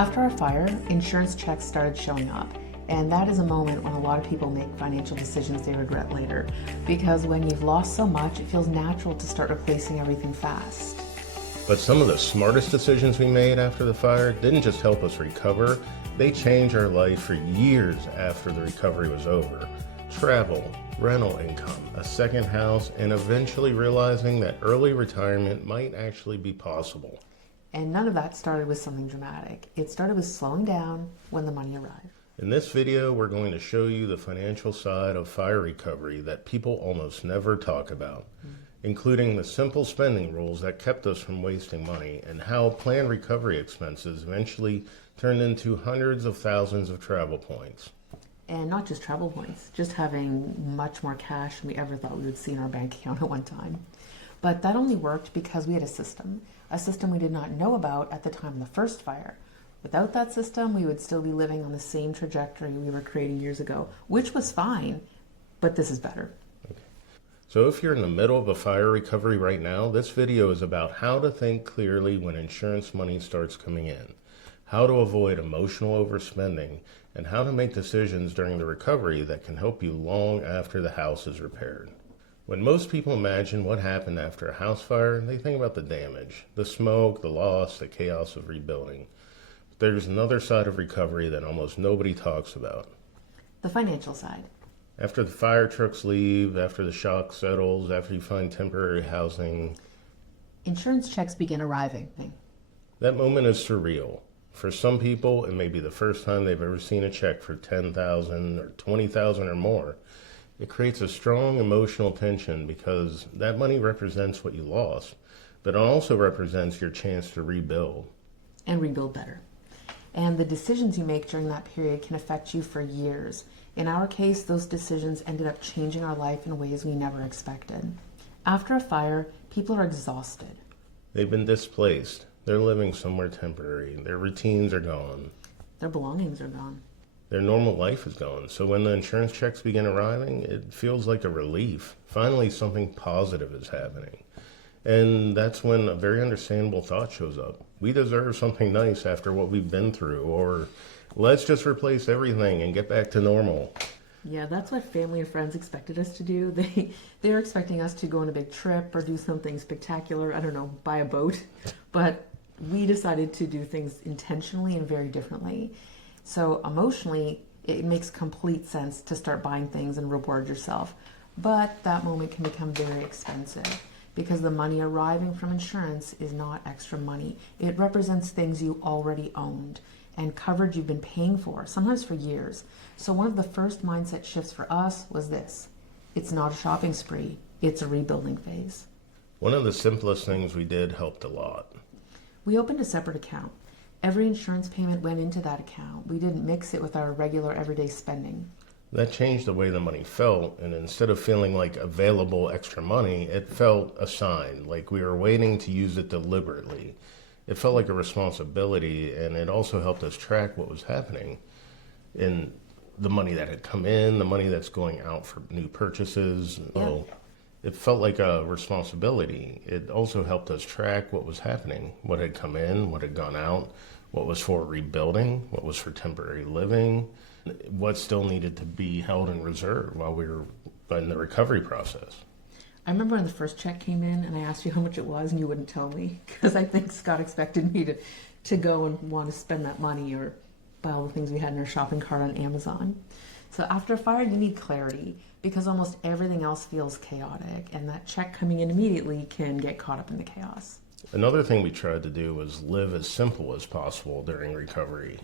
After our fire, insurance checks started showing up. And that is a moment when a lot of people make financial decisions they regret later. Because when you've lost so much, it feels natural to start replacing everything fast. But some of the smartest decisions we made after the fire didn't just help us recover, they changed our life for years after the recovery was over. Travel, rental income, a second house, and eventually realizing that early retirement might actually be possible. And none of that started with something dramatic. It started with slowing down when the money arrived. In this video, we're going to show you the financial side of fire recovery that people almost never talk about, including the simple spending rules that kept us from wasting money and how planned recovery expenses eventually turned into hundreds of thousands of travel points. And not just travel points, just having much more cash than we ever thought we would see in our bank account at one time. But that only worked because we had a system we did not know about at the time of the first fire. Without that system, we would still be living on the same trajectory we were creating years ago, which was fine, but this is better. Okay. So if you're in the middle of a fire recovery right now, this video is about how to think clearly when insurance money starts coming in, how to avoid emotional overspending, and how to make decisions during the recovery that can help you long after the house is repaired. When most people imagine what happened after a house fire, they think about the damage, the smoke, the loss, the chaos of rebuilding. But there's another side of recovery that almost nobody talks about. The financial side. After the fire trucks leave, after the shock settles, after you find temporary housing, insurance checks begin arriving. That moment is surreal. For some people, it may be the first time they've ever seen a check for $10,000 or $20,000 or more. It creates a strong emotional tension because that money represents what you lost, but it also represents your chance to rebuild. And rebuild better. And the decisions you make during that period can affect you for years. In our case, those decisions ended up changing our life in ways we never expected. After a fire, people are exhausted. They've been displaced. They're living somewhere temporary. Their routines are gone. Their belongings are gone. Their normal life is gone. So when the insurance checks begin arriving, it feels like a relief. Finally, something positive is happening. And that's when a very understandable thought shows up. We deserve something nice after what we've been through, or let's just replace everything and get back to normal. Yeah, that's what family and friends expected us to do. They were expecting us to go on a big trip or do something spectacular, I don't know, buy a boat. But we decided to do things intentionally and very differently. So emotionally, it makes complete sense to start buying things and reward yourself. But that moment can become very expensive because the money arriving from insurance is not extra money. It represents things you already owned and coverage you've been paying for, sometimes for years. So one of the first mindset shifts for us was this: it's not a shopping spree, it's a rebuilding phase. One of the simplest things we did helped a lot. We opened a separate account. Every insurance payment went into that account. We didn't mix it with our regular everyday spending. That changed the way the money felt, and instead of feeling like available extra money, it felt assigned, like we were waiting to use it deliberately. It felt like a responsibility, and it also helped us track what was happening in the money that had come in, the money that's going out for new purchases. Yeah. It felt like a responsibility. It also helped us track what was happening, what had come in, what had gone out, what was for rebuilding, what was for temporary living, what still needed to be held in reserve while we were in the recovery process. I remember when the first check came in and I asked you how much it was and you wouldn't tell me because I think Scott expected me to go and want to spend that money or buy all the things we had in our shopping cart on Amazon. So after a fire, you need clarity because almost everything else feels chaotic, and that check coming in immediately can get caught up in the chaos. Another thing we tried to do was live as simple as possible during recovery.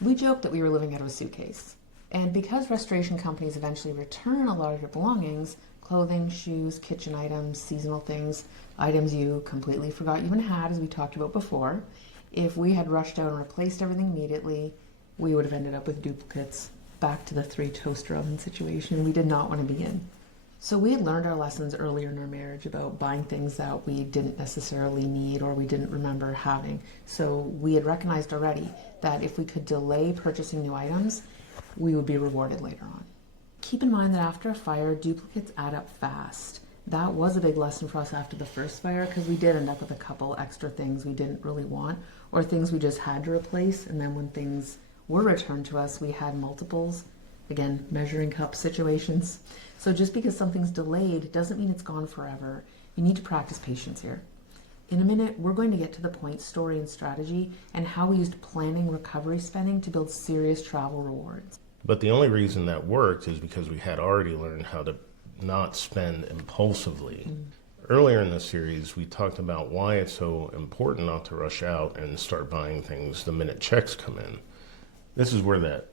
We joked that we were living out of a suitcase. And because restoration companies eventually return a lot of your belongings, clothing, shoes, kitchen items, seasonal things, items you completely forgot you even had, as we talked about before, if we had rushed out and replaced everything immediately, we would have ended up with duplicates. Back to the 3 toaster oven situation we did not want to be in. So we had learned our lessons earlier in our marriage about buying things that we didn't necessarily need or we didn't remember having. So we had recognized already that if we could delay purchasing new items, we would be rewarded later on. Keep in mind that after a fire, duplicates add up fast. That was a big lesson for us after the first fire, because we did end up with a couple extra things we didn't really want, or things we just had to replace. And then when things were returned to us, we had multiples. Again, measuring cup situations. So just because something's delayed doesn't mean it's gone forever. You need to practice patience here. In a minute, we're going to get to the point, story, and strategy, and how we used planning recovery spending to build serious travel rewards. But the only reason that worked is because we had already learned how to not spend impulsively. Earlier in the series, we talked about why it's so important not to rush out and start buying things the minute checks come in. This is where that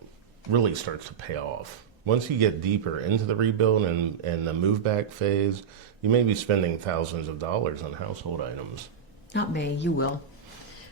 really starts to pay off. Once you get deeper into the rebuild and the move back phase, you may be spending thousands of dollars on household items. Not may, you will.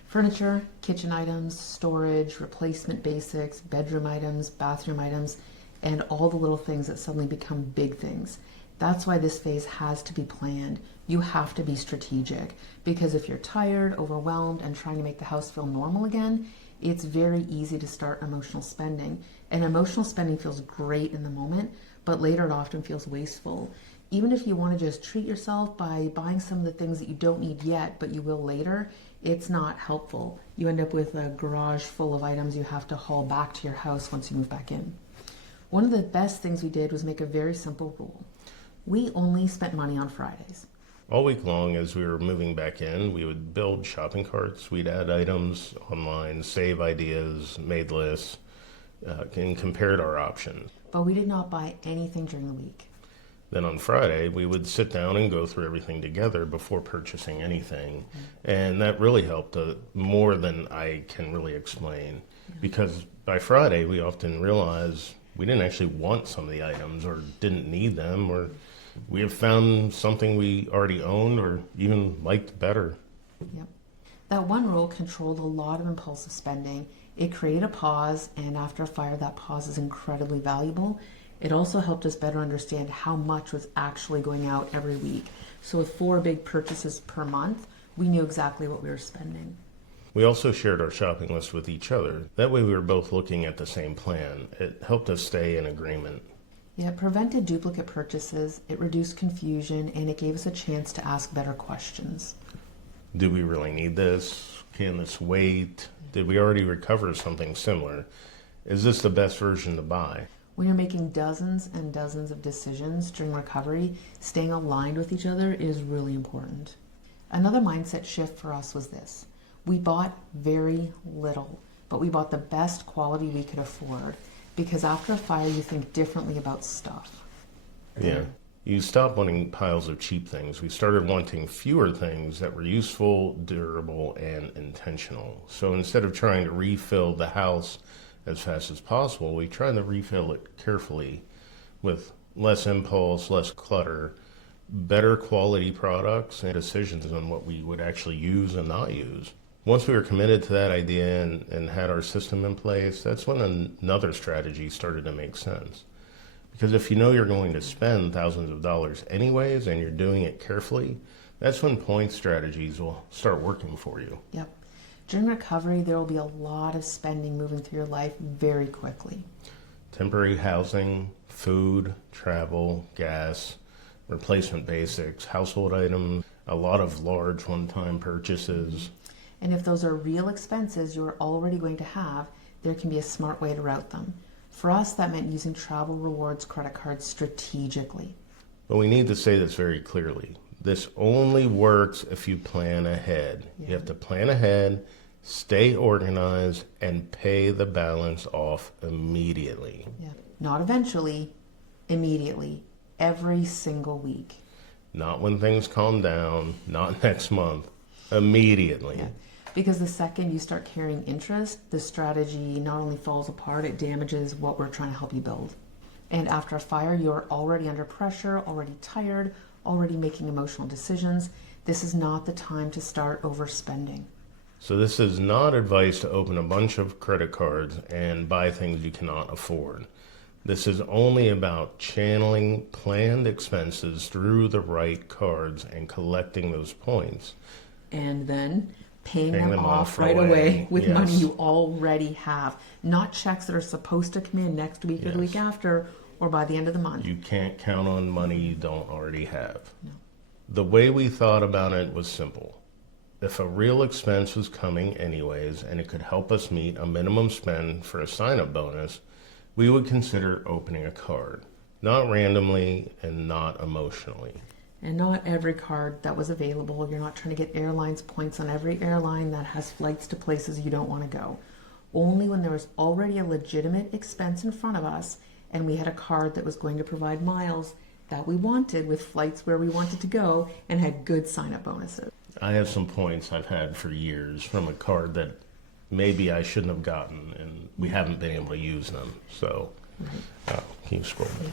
Furniture, kitchen items, storage, replacement basics, bedroom items, bathroom items, and all the little things that suddenly become big things. That's why this phase has to be planned. You have to be strategic, because if you're tired, overwhelmed, and trying to make the house feel normal again, it's very easy to start emotional spending. And emotional spending feels great in the moment, but later it often feels wasteful. Even if you want to just treat yourself by buying some of the things that you don't need yet, but you will later, it's not helpful. You end up with a garage full of items you have to haul back to your house once you move back in. One of the best things we did was make a very simple rule. We only spent money on Fridays. All week long, as we were moving back in, we would build shopping carts. We'd add items online, save ideas, made lists, and compared our options. But we did not buy anything during the week. Then on Friday, we would sit down and go through everything together before purchasing anything. And that really helped more than I can really explain. Because by Friday, we often realize we didn't actually want some of the items or didn't need them, or we have found something we already owned or even liked better. Yep. That one rule controlled a lot of impulsive spending. It created a pause, and after a fire, that pause is incredibly valuable. It also helped us better understand how much was actually going out every week. So with 4 big purchases per month, we knew exactly what we were spending. We also shared our shopping list with each other. That way we were both looking at the same plan. It helped us stay in agreement. Yeah, it prevented duplicate purchases, it reduced confusion, and it gave us a chance to ask better questions. Do we really need this? Can this wait? Did we already recover something similar? Is this the best version to buy? When you're making dozens and dozens of decisions during recovery, staying aligned with each other is really important. Another mindset shift for us was this. We bought very little, but we bought the best quality we could afford, because after a fire, you think differently about stuff. Yeah. You stop wanting piles of cheap things. We started wanting fewer things that were useful, durable, and intentional. So instead of trying to refill the house as fast as possible, we tried to refill it carefully with less impulse, less clutter, better quality products, and decisions on what we would actually use and not use. Once we were committed to that idea and had our system in place, that's when another strategy started to make sense. Because if you know you're going to spend thousands of dollars anyways and you're doing it carefully, that's when point strategies will start working for you. Yep. During recovery, there will be a lot of spending moving through your life very quickly. Temporary housing, food, travel, gas, replacement basics, household items, a lot of large one-time purchases. And if those are real expenses you're already going to have, there can be a smart way to route them. For us, that meant using travel rewards credit cards strategically. But we need to say this very clearly. This only works if you plan ahead. Yeah. You have to plan ahead, stay organized, and pay the balance off immediately. Yeah. Not eventually, immediately, every single week. Not when things calm down, not next month, immediately. Yeah. Because the second you start carrying interest, the strategy not only falls apart, it damages what we're trying to help you build. And after a fire, you're already under pressure, already tired, already making emotional decisions. This is not the time to start overspending. So this is not advice to open a bunch of credit cards and buy things you cannot afford. This is only about channeling planned expenses through the right cards and collecting those points. And then paying them off right away with money you already have. Not checks that are supposed to come in next week or the week after, or by the end of the month. You can't count on money you don't already have. No. The way we thought about it was simple. If a real expense was coming anyways and it could help us meet a minimum spend for a sign-up bonus, we would consider opening a card. Not randomly and not emotionally. And not every card that was available. You're not trying to get airlines points on every airline that has flights to places you don't want to go. Only when there was already a legitimate expense in front of us and we had a card that was going to provide miles that we wanted with flights where we wanted to go and had good sign-up bonuses. I have some points I've had for years from a card that maybe I shouldn't have gotten, and we haven't been able to use them. So, keep scrolling.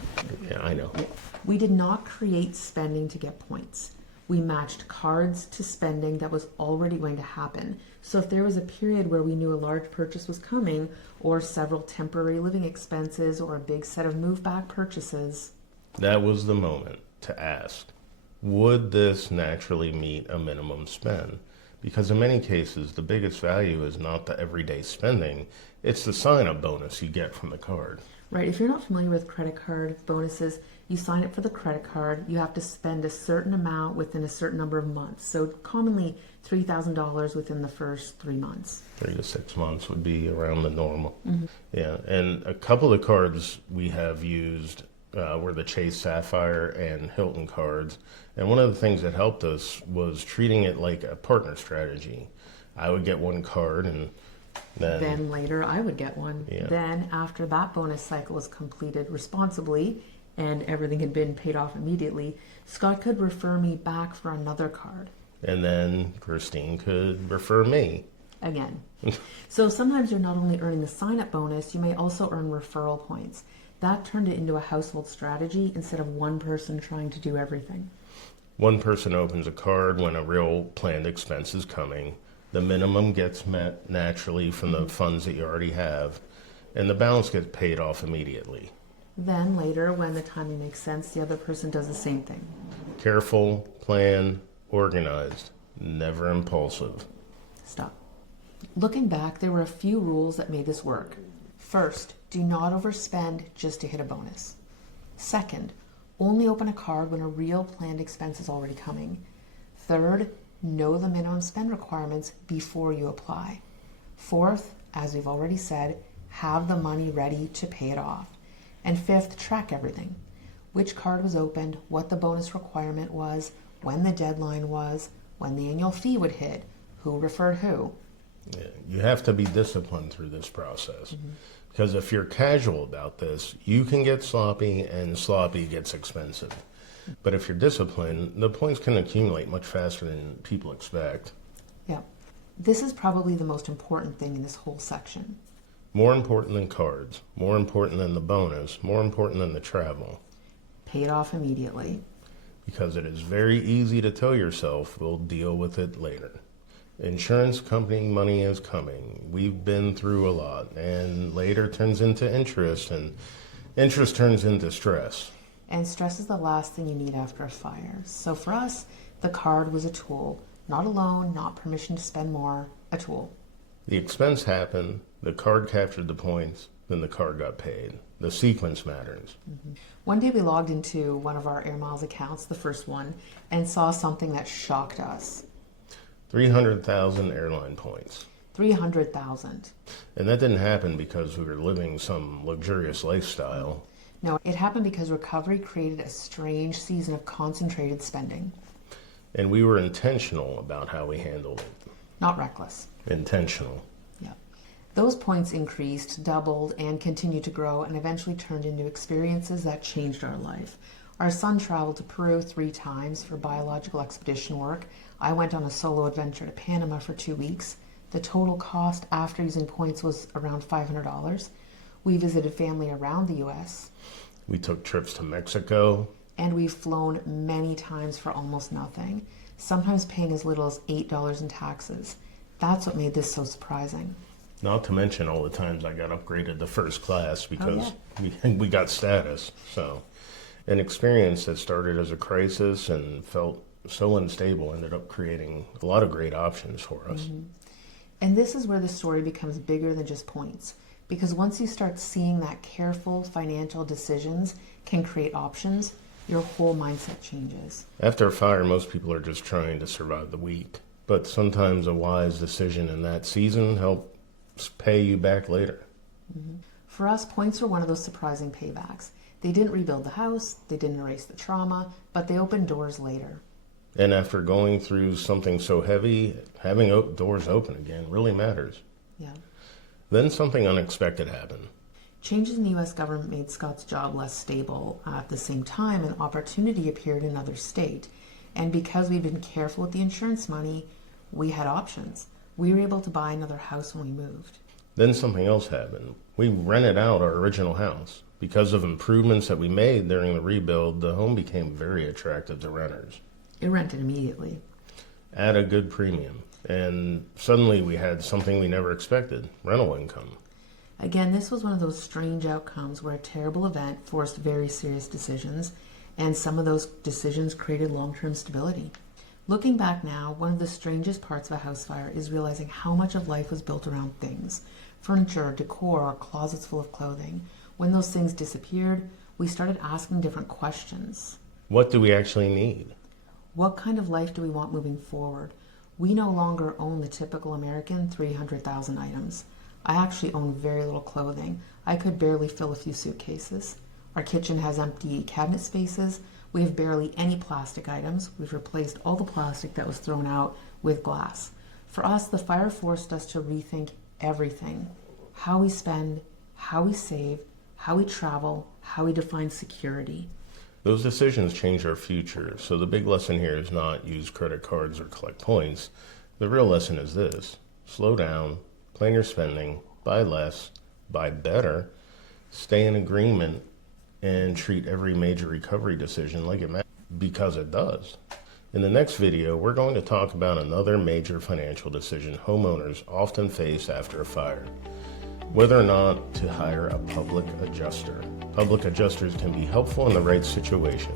Yeah, I know. Yeah. We did not create spending to get points. We matched cards to spending that was already going to happen. So if there was a period where we knew a large purchase was coming, or several temporary living expenses, or a big set of move-back purchases, that was the moment to ask, would this naturally meet a minimum spend? Because in many cases, the biggest value is not the everyday spending, it's the sign-up bonus you get from the card. Right, if you're not familiar with credit card bonuses, you sign up for the credit card, you have to spend a certain amount within a certain number of months. So commonly $3,000 within the first 3 months. 3 to 6 months would be around the normal. Mm-hmm. Yeah, and a couple of cards we have used were the Chase Sapphire and Hilton cards. And one of the things that helped us was treating it like a partner strategy. I would get one card and then later I would get one. Yeah. Then after that bonus cycle was completed responsibly and everything had been paid off immediately, Scott could refer me back for another card. And then Christine could refer me. Again. So sometimes you're not only earning the sign-up bonus, you may also earn referral points. That turned it into a household strategy instead of one person trying to do everything. One person opens a card when a real planned expense is coming. The minimum gets met naturally from the funds that you already have, and the balance gets paid off immediately. Then later, when the timing makes sense, the other person does the same thing. Careful, planned, organized, never impulsive. Stop. Looking back, there were a few rules that made this work. First, do not overspend just to hit a bonus. Second, only open a card when a real planned expense is already coming. Third, know the minimum spend requirements before you apply. Fourth, as we've already said, have the money ready to pay it off. And fifth, track everything. Which card was opened, what the bonus requirement was, when the deadline was, when the annual fee would hit, who referred who. Yeah, you have to be disciplined through this process. Because if you're casual about this, you can get sloppy, and sloppy gets expensive. But if you're disciplined, the points can accumulate much faster than people expect. Yeah. This is probably the most important thing in this whole section. More important than cards, more important than the bonus, more important than the travel. Pay it off immediately. Because it is very easy to tell yourself, we'll deal with it later. Insurance company money is coming. We've been through a lot, and later turns into interest, and interest turns into stress. And stress is the last thing you need after a fire. So for us, the card was a tool. Not a loan, not permission to spend more, a tool. The expense happened, the card captured the points, then the card got paid. The sequence matters. One day we logged into one of our Air Miles accounts, the first one, and saw something that shocked us. 300,000 airline points. 300,000. And that didn't happen because we were living some luxurious lifestyle. No, it happened because recovery created a strange season of concentrated spending. And we were intentional about how we handled it. Not reckless. Intentional. Yeah. Those points increased, doubled, and continued to grow, and eventually turned into experiences that changed our life. Our son traveled to Peru 3 times for biological expedition work. I went on a solo adventure to Panama for 2 weeks. The total cost after using points was around $500. We visited family around the U.S. We took trips to Mexico. And we've flown many times for almost nothing, sometimes paying as little as $8 in taxes. That's what made this so surprising. Not to mention all the times I got upgraded to first class because we got status. So an experience that started as a crisis and felt so unstable ended up creating a lot of great options for us. And this is where the story becomes bigger than just points. Because once you start seeing that careful financial decisions can create options, your whole mindset changes. After a fire, most people are just trying to survive the week. But sometimes a wise decision in that season helps pay you back later. For us, points were one of those surprising paybacks. They didn't rebuild the house, they didn't erase the trauma, but they opened doors later. And after going through something so heavy, having doors open again really matters. Yeah. Then something unexpected happened. Changes in the U.S. government made Scott's job less stable. At the same time, an opportunity appeared in another state. And because we'd been careful with the insurance money, we had options. We were able to buy another house when we moved. Then something else happened. We rented out our original house. Because of improvements that we made during the rebuild, the home became very attractive to renters. It rented immediately. At a good premium. And suddenly we had something we never expected, rental income. Again, this was one of those strange outcomes where a terrible event forced very serious decisions, and some of those decisions created long-term stability. Looking back now, one of the strangest parts of a house fire is realizing how much of life was built around things. Furniture, decor, or closets full of clothing. When those things disappeared, we started asking different questions. What do we actually need? What kind of life do we want moving forward? We no longer own the typical American 300,000 items. I actually own very little clothing. I could barely fill a few suitcases. Our kitchen has empty cabinet spaces. We have barely any plastic items. We've replaced all the plastic that was thrown out with glass. For us, the fire forced us to rethink everything. How we spend, how we save, how we travel, how we define security. Those decisions change our future, so the big lesson here is not use credit cards or collect points. The real lesson is this: slow down, plan your spending, buy less, buy better, stay in agreement, and treat every major recovery decision like it matters, because it does. In the next video, we're going to talk about another major financial decision homeowners often face after a fire: whether or not to hire a public adjuster. Public adjusters can be helpful in the right situation.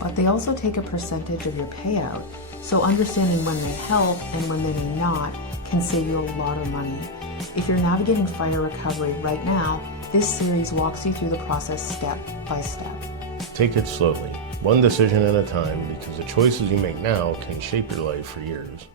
But they also take a percentage of your payout, so understanding when they help and when they may not can save you a lot of money. If you're navigating fire recovery right now, this series walks you through the process step by step. Take it slowly, one decision at a time, because the choices you make now can shape your life for years.